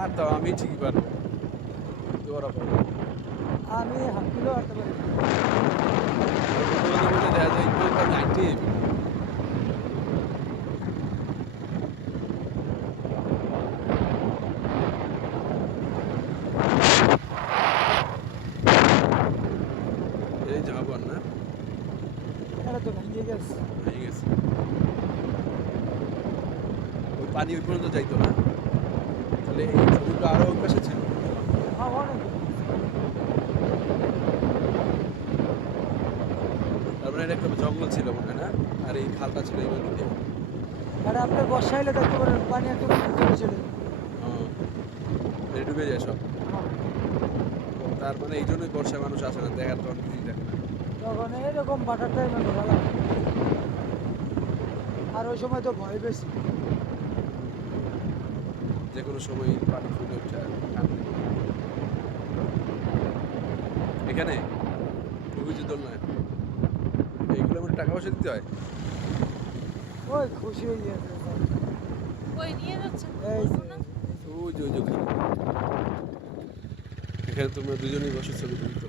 পারতাম, আমি ঠিকই পারবো, তোরা পারবো। আমি হাফ কিলো হাঁটতে পারি। বন্ধু বলে দেখা যায় একটু আমি হাঁটতে এই যাবো না, এটা তো ভেঙে গেছে। হয়ে গেছে। ওই পানি ওই পর্যন্ত যাইতো না, তাহলে এই ছবিগুলো আরো ওই পাশে ছিল। হ্যাঁ অনেক দূর গেছে। তার মানে এটা একটা জঙ্গল ছিল মনে হয় না, আর এই খালটা ছিল এই দিকে। আর আপনার বর্ষা এলে দেখতে পারেন পানি একদম ভিতরে চলে যায়। এটা ডুবে যায় সব। হ্যাঁ, তার মানে এই জন্যই বর্ষায় মানুষ আসে না, দেখার তখন কিছুই থাকে না। তখন এইরকম বাটার টাইমে ঢোকা লাগে। আর ওই সময় তো ভয় বেশি। যে কোনো সময় পানি ফুলে উঠে টানবে। এখানে খুবই যে দোলনা, এইগুলো আমার টাকা পয়সা দিতে হয়। ওই খুশি হয়ে গেছে। কই নিয়ে যাচ্ছেন এই বলবো যে না? ওই যে ওই যে ওখানে। এখানে তোমরা দুজনেই বসে ছবি তুলো।